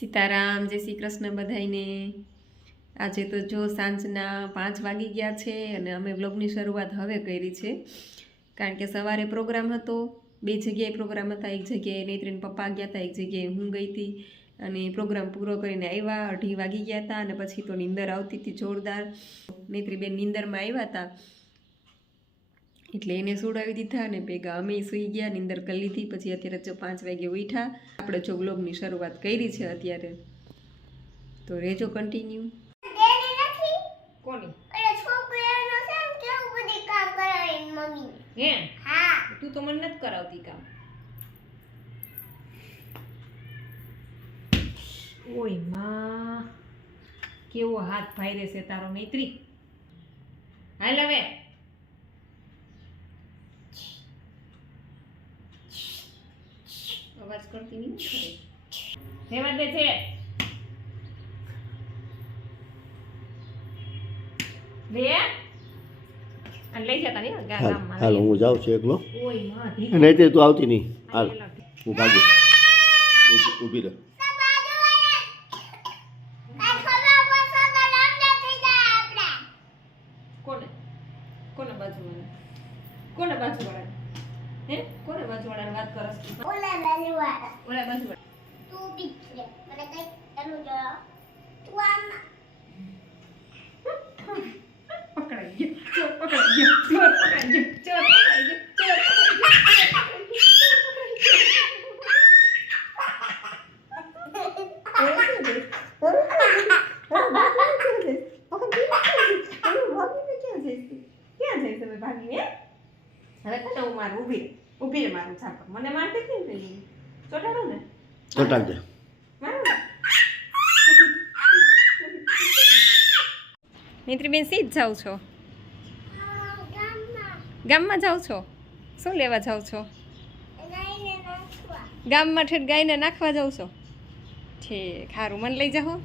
સીતારામ, જય શ્રી કૃષ્ણ બધાઈને આજે તો જો સાંજના પાંચ વાગી ગયા છે અને અમે બ્લોગની શરૂઆત હવે કરી છે. કારણ કે સવારે પ્રોગ્રામ હતો, બે જગ્યાએ પ્રોગ્રામ હતા. એક જગ્યાએ નૈત્રીન પપ્પા ગયા હતા, એક જગ્યાએ હું ગઈ હતી. અને પ્રોગ્રામ પૂરો કરીને આવ્યા, અઢી વાગી ગયા હતા અને પછી તો નીંદર આવતી હતી જોરદાર. નૈત્રીબેન નીંદરમાં આવ્યા હતા. એટલે એને સુડાવી દીધા અને ભેગા અમે સૂઈ ગયા નીંદર કરી લીધી પછી અત્યારે જો પાંચ વાગે ઉઠ્યા આપણે જો બ્લોગની શરૂઆત કરી છે અત્યારે. તો રેજો કન્ટિન્યુ કોની? એટલે છોકરીઓનો છે ને કેવું બધી કામ કરાવે એની મમ્મી. હે હા. તું તો મને નથી કરાવતી કામ. ઓયમાં કેવો હાથ ભાઈ રહેશે તારો મૈત્રી. હાલ હવે. અવાજ કરતી નહીં રેવા દે છે. લે અને લઈ જતા નહીં ગામમાં. હાલ હું જાઉં છું એકલો. ઓયમાં ધી- નહીં તે તું આવતી નહીં. હાલ હું ભાગું. ઊભી- ઊભી રહે. કોને? કોને બાજુવાળા? કોને બાજુવાળા હે? કોને બાજુવાળાને વાત કરસ તું? ઓલા બાજુવાળા ઓલા બાજુવાળા. તું બી છે. મને કઈ એનું જો તું આમ પકડાઈ ગયો. ચોર પકડાઈ ગયો. ચોર પકડાઈ ગયો. ચોર પકડાઈ ગયો. ચોર ક્યાં જઈશ હવે ભાગીને હવે હું મારું રહે. ઊભી મારું છાપર મને મારતી કેમ થઈ ચોટાડો ને. ચોટાડજે. મિત્રીબેન સીધ જાઉં છો? ગામમાં જાઉં છો? શું લેવા જાઉં છો? ગામમાં ઠેઠ ગાયને નાખવા જાઉં છો? ઠીક સારું મને લઈ જાઓ.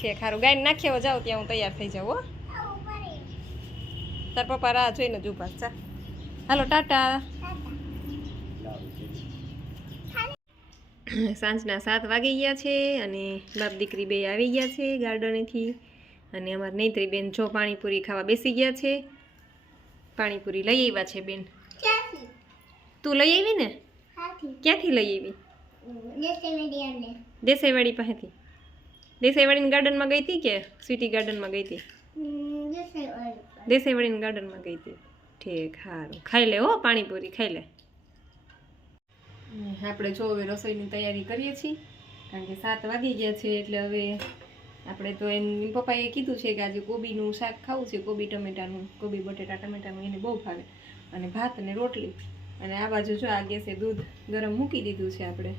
ઠીક સારું ગાયને નાખ્યા જાઓ ત્યાં હું તૈયાર થઈ જાઉં હો. તાર પપ્પા રાહ જોઈને જ ઊભા. ચા હાલો ટાટા. સાંજના સાત વાગી ગયા છે અને બાપ દીકરી બે આવી ગયા છે ગાર્ડનેથી. અને અમારા નૈત્રીબેન જો પાણીપુરી ખાવા બેસી ગયા છે. પાણીપુરી લઈ આવ્યા છે બેન. તું લઈ આવી ને? ક્યાંથી લઈ આવી? દેસાઈવાડી પાસેથી. દેસાઈવાડીની ગાર્ડનમાં ગઈ હતી કે સ્વીટી ગાર્ડનમાં ગઈ હતી? દેસાઈવાડીની ગાર્ડનમાં ગઈ હતી. ઠીક સારું ખાઈ લે હો પાણીપુરી ખાઈ લે. આપણે જો હવે રસોઈની તૈયારી કરીએ છીએ કારણ કે સાત વાગી ગયા છે એટલે હવે આપણે તો એમ પપ્પાએ કીધું છે કે આજે કોબીનું શાક ખાવું છે કોબી ટમેટાનું કોબી બટેટા ટમેટાનું એને બહુ ભાવે. અને ભાત અને રોટલી. અને આ બાજુ જો આ ગેસે દૂધ ગરમ મૂકી દીધું છે આપણે.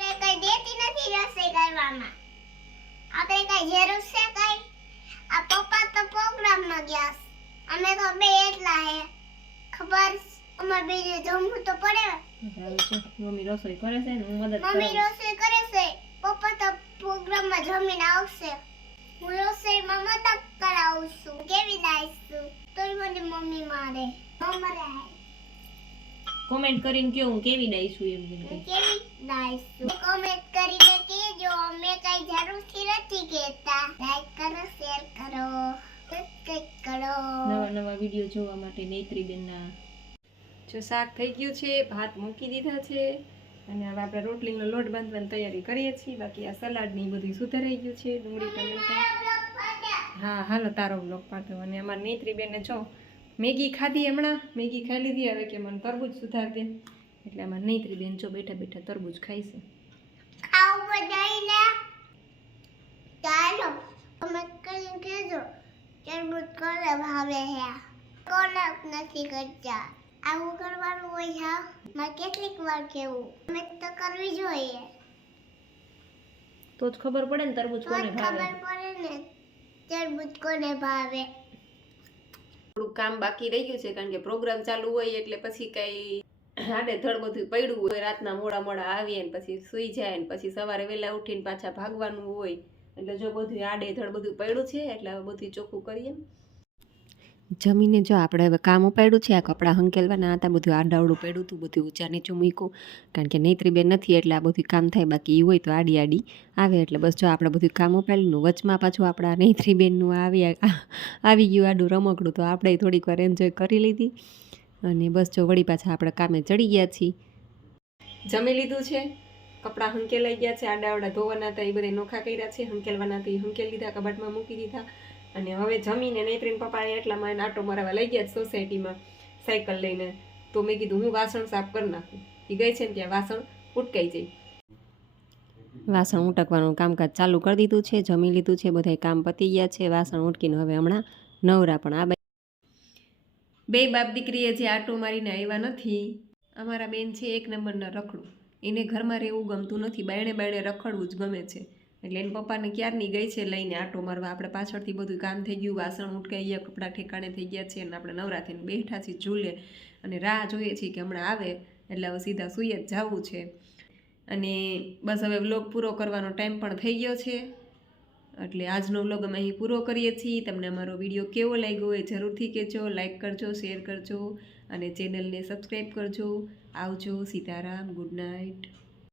આપણે કઈ નથી રસોઈ આપણે કઈ જરૂર છે કઈ? આ પપ્પા તો પ્રોગ્રામમાં ગયા છે. અમે તો બે એટલા હે. ખબર? અમાર અમારે જમવું તો પડે. મમ્મી રસોઈ કરે છે ને હું મદદ મમ્મી રસોઈ કરે છે. પપ્પા તો પ્રોગ્રામમાં જમીને આવશે. હું રસોઈમાં મદદ કરાવું છું. કેવી છું. તોય મને મમ્મી મારે. મમરે કોમેન્ટ કરીને કે હું કેવી દઈશું એમ કે કેવી લાઈશ છું. કોમેન્ટ કરીને કહેજો. અમે કઈ જરૂરથી નથી કહેતા. લાઈક કરો શેર કરો કરો. નવા નવા વીડિયો જોવા માટે નૈત્રીબેનના જો શાક થઈ ગયું છે ભાત મૂકી દીધા છે અને હવે આપણે રોટલીનો લોટ બાંધવાની તૈયારી કરીએ છીએ. બાકી આ સલાડની બધું સુધરાઈ ગયું છે ડુંગળી ટમેટા. હા હાલો તારો બ્લોક પાડતો. અને અમારા નૈત્રીબેને જો મેગી ખાધી હમણાં. મેગી ખાઈ લીધી હવે કે મને તરબૂજ સુધાર દે. એટલે અમારા નૈત્રીબેન જો બેઠા બેઠા તરબૂજ ખાઈશે ખાવું ચાલો કમેન્ટ કરીને કહેજો. તરબૂચ કોને ભાવે છે કોને નથી કરતા આવું કરવાનું હોય છે મારે કેટલીક વાર કેવું? અમે તો કરવી જોઈએ. તો જ ખબર પડે ને તરબૂચ કોને ભાવે. ખબર પડે ને તરબૂચ કોને ભાવે. થોડું કામ બાકી રહી ગયું છે કારણ કે પ્રોગ્રામ ચાલુ હોય એટલે પછી કઈ આડે ધડ બધું પડ્યું હોય રાતના મોડા મોડા આવીએ ને પછી સૂઈ જાય ને પછી સવારે વહેલા ઉઠીને પાછા ભાગવાનું હોય. એટલે જો બધું આડે ધડ બધું પડ્યું છે એટલે હવે બધું ચોખ્ખું કરીએ. જમીને જો આપણે હવે કામ ઉપાડ્યું છે આ કપડાં હંકેલવાના હતા બધું આડાવડું પડ્યું હતું બધું ઊંચા નીચું મૂક્યું. કારણ કે નૈત્રી બેન નથી એટલે આ બધું કામ થાય બાકી એ હોય તો આડી આડી આવે. એટલે બસ જો આપણે બધું કામ ઉપાડ્યું વચમાં પાછું આપણા નૈત્રી બેનનું આવી આવી ગયું આડું રમકડું તો આપણે થોડીક વાર એન્જોય કરી લીધી. અને બસ જો વળી પાછા આપણે કામે ચડી ગયા છીએ. જમી લીધું છે? કપડાં હંકેલાઈ ગયા છે આડાવડા ધોવાના હતા એ બધા નોખા કર્યા છે હંકેલવાના હતા એ હંકેલ લીધા કબાટમાં મૂકી દીધા અને હવે જમીને નૈત્રીન પપ્પાએ એટલામાં એને આટો મરાવા લઈ ગયા સોસાયટીમાં સાયકલ લઈને. તો મેં કીધું હું વાસણ સાફ કરી નાખું. એ ગઈ છે ને ત્યાં વાસણ ઉટકાઈ જાય. વાસણ ઉટકવાનું કામકાજ ચાલુ કરી દીધું છે જમી લીધું છે બધાય કામ પતી ગયા છે વાસણ ઉટકીને હવે હમણાં નવરા પણ આ બે બાપ દીકરી જે આટો મારીને આવ્યા નથી અમારા બેન છે એક નંબરના રખડું. એને ઘરમાં રહેવું ગમતું નથી, બાયણે બાયણે રખડવું જ ગમે છે. એટલે એને પપ્પાને ક્યારની ગઈ છે લઈને આટો મારવા? આપણે પાછળથી બધું કામ થઈ ગયું, વાસણ ઉટકાઈ ગયા, કપડાં ઠેકાણે થઈ ગયા છે અને આપણે નવરા બેઠા છીએ ઝૂલે. અને રાહ જોઈએ છીએ કે હમણાં આવે, એટલે હવે સીધા સૂઈએ જ જવું છે. અને બસ હવે વ્લોગ પૂરો કરવાનો ટાઈમ પણ થઈ ગયો છે. એટલે આજનો વ્લોગ અમે અહીં પૂરો કરીએ છીએ. તમને અમારો વીડિયો કેવો લાગ્યો એ જરૂરથી કહેજો લાઇક કરજો શેર કરજો અને ચેનલને સબસ્ક્રાઈબ કરજો. આવજો સીતારામ ગુડ નાઇટ